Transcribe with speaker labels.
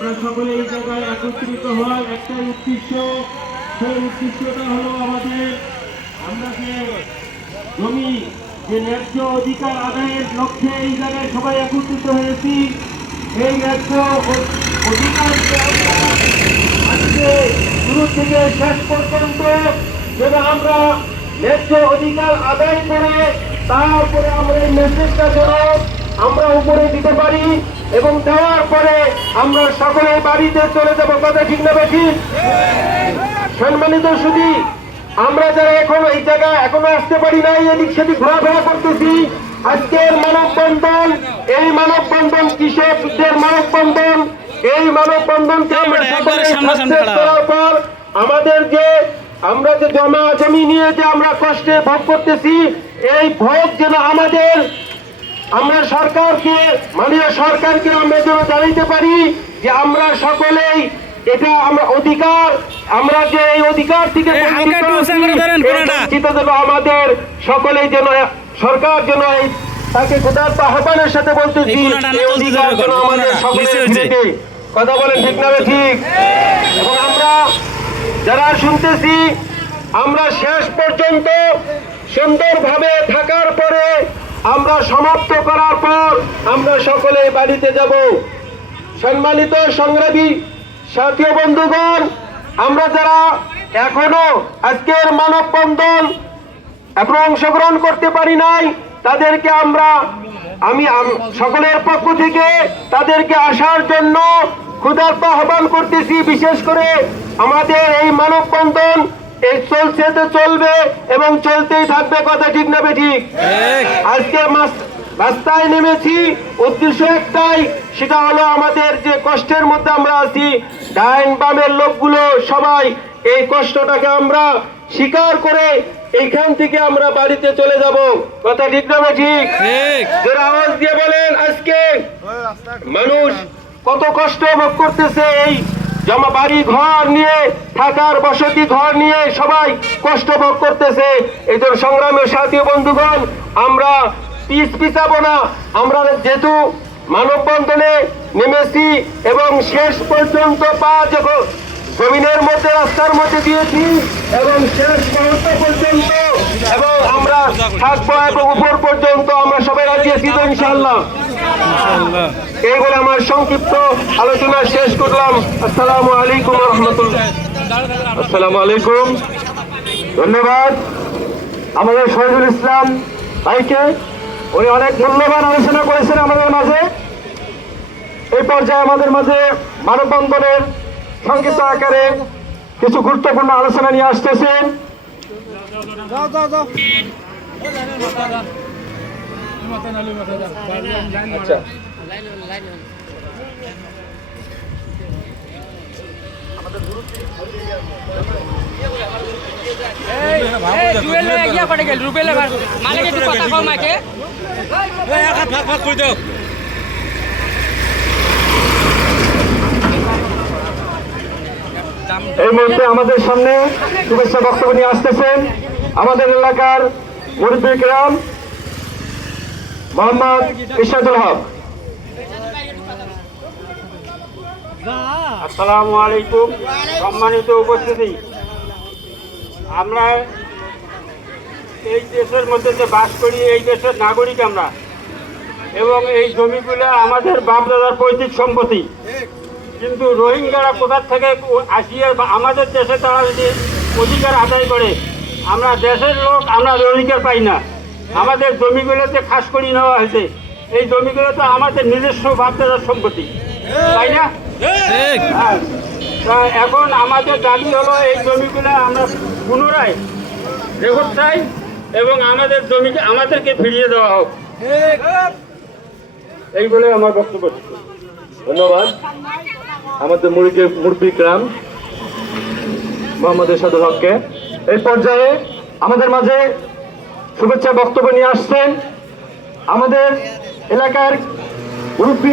Speaker 1: আমরা সকলে এই জায়গায় একত্রিত হওয়ার একটাই উদ্দেশ্য। সেই উদ্দেশ্যটা হলো আমাদের আমরা যে জমি, যে ন্যায্য অধিকার আদায়ের লক্ষ্যে এই জায়গায় সবাই একত্রিত হয়েছি, এই ন্যায্য অধিকার আজকে শুরু থেকে শেষ পর্যন্ত যেন আমরা ন্যায্য অধিকার আদায় করে, তারপরে আমরা এই মেসেজটা যেন আমরা উপরে দিতে পারি এবং দেওয়ার পরে আমরা সকলে বাড়িতে চলে যাব। কথা ঠিক না বেশি সম্মানিত শুধু আমরা যারা এখন এই জায়গায় এখনও আসতে পারি নাই এদিক সেদিক ঘোরাফেরা করতেছি। আজকের মানববন্ধন এই মানববন্ধন কৃষকদের মানববন্ধন? এই মানববন্ধনকে করার পর আমাদের যে আমরা যে জমা জমি নিয়ে যে আমরা কষ্টে ভোগ করতেছি এই ভোগ যেন আমাদের আমরা সরকারকে মাননীয় সরকারকে আমরা যেন জানাইতে পারি যে আমরা সকলেই এটা আমরা অধিকার আমরা যে এই অধিকার থেকে। বঞ্চিত যেন আমাদের সকলেই যেন সরকার যেন এই তাকে ক্ষুধার্ত আহ্বানের সাথে বলতেছি
Speaker 2: এই
Speaker 1: অধিকার যেন আমাদের সকলের। কথা বলেন ঠিক না ঠিক এবং আমরা যারা শুনতেছি আমরা শেষ পর্যন্ত সুন্দরভাবে থাকার পরে আমরা সমাপ্ত করার পর আমরা সকলে বাড়িতে যাব। সম্মানিত সংগ্রামী সাথী বন্ধুগণ, আমরা যারা এখনও আজকের মানববন্ধন এখন অংশগ্রহণ করতে পারি নাই, তাদেরকে আমরা আমি, সকলের পক্ষ থেকে তাদেরকে আসার জন্য ক্ষুধার্ত আহ্বান করতেছি। বিশেষ করে আমাদের এই মানববন্ধন এই চলছে তো চলবে এবং চলতেই থাকবে কথা ঠিক না ঠিক? আজকে মাস- রাস্তায় নেমেছি উদ্দেশ্য একটাই সেটা হলো আমাদের যে কষ্টের মধ্যে আমরা আছি ডাইন বামের লোকগুলো সবাই এই কষ্টটাকে আমরা স্বীকার করে এইখান থেকে আমরা বাড়িতে চলে যাব। কথা ঠিক না ঠিক?
Speaker 2: ঠিক।
Speaker 1: যারা আওয়াজ দিয়ে বলেন আজকে মানুষ কত কষ্ট ভোগ করতেছে এই জমা বাড়ি ঘর নিয়ে থাকার বসতি ঘর নিয়ে সবাই কষ্ট ভোগ করতেছে। জন্য সংগ্রামের সাথী বন্ধুগণ, আমরা পিছ পিছাবো না। আমরা যেহেতু মানববন্ধনে নেমেছি এবং শেষ পর্যন্ত পা যখন জমিনের মধ্যে, রাস্তার মধ্যে দিয়েছি এবং শেষ মুহূর্ত পর্যন্ত, এবং আমরা থাকব এবং উপর পর্যন্ত আমরা সবাই রাজি আছি ইনশাল্লাহ এইগুলো আমার সংক্ষিপ্ত আলোচনা শেষ করলাম। আসসালামু আলাইকুম রহমতুল্লাহ। আসসালামু আলাইকুম। ধন্যবাদ। আমাদের শহীদুল ইসলাম ভাইকে উনি অনেক মূল্যবান আলোচনা করেছেন আমাদের মাঝে। এই পর্যায়ে আমাদের মাঝে মানববন্ধনের সংক্ষিপ্ত আকারে কিছু গুরুত্বপূর্ণ আলোচনা নিয়ে আসতেছেন। আচ্ছা।
Speaker 3: মালিক একটু কথা কম আগে
Speaker 1: এই মুহূর্তে আমাদের সামনে শুভেচ্ছা বক্তব্য নিয়ে আসতেছেন আমাদের এলাকার মুরব্বী গ্রাম মোহাম্মদ ইশাদুল হক।
Speaker 4: আসসালামু আলাইকুম। সম্মানিত উপস্থিতি। আমরা এই দেশের মধ্যে যে বাস করি, এই দেশের নাগরিক আমরা। এবং এই জমিগুলো আমাদের বাপদাদার পৈতৃক সম্পত্তি। কিন্তু রোহিঙ্গারা কোথার থেকে আসিয়ে আমাদের দেশে তারা যদি অধিকার আদায় করে, আমরা দেশের লোক, আমরা অধিকার পাই না। আমাদের জমিগুলোতে খাস করি নেওয়া হয়েছে। এই জমিগুলো তো আমাদের নিজস্ব বাপদাদার সম্পত্তি। তাই না? হ্যাঁ। তা এখন আমাদের দাবি হলো এই জমিগুলো আমরা পুনরায় রেকর্ড চাই এবং আমাদের জমিকে আমাদেরকে ফিরিয়ে দেওয়া হোক। এই বলে আমার বক্তব্য।
Speaker 1: ধন্যবাদ। আমাদের মুরগি মুরব্বী গ্রাম মোহাম্মদ ইশাদুল হককে। এই পর্যায়ে আমাদের মাঝে শুভেচ্ছা বক্তব্য নিয়ে আসছেন আমাদের এলাকার উরুপি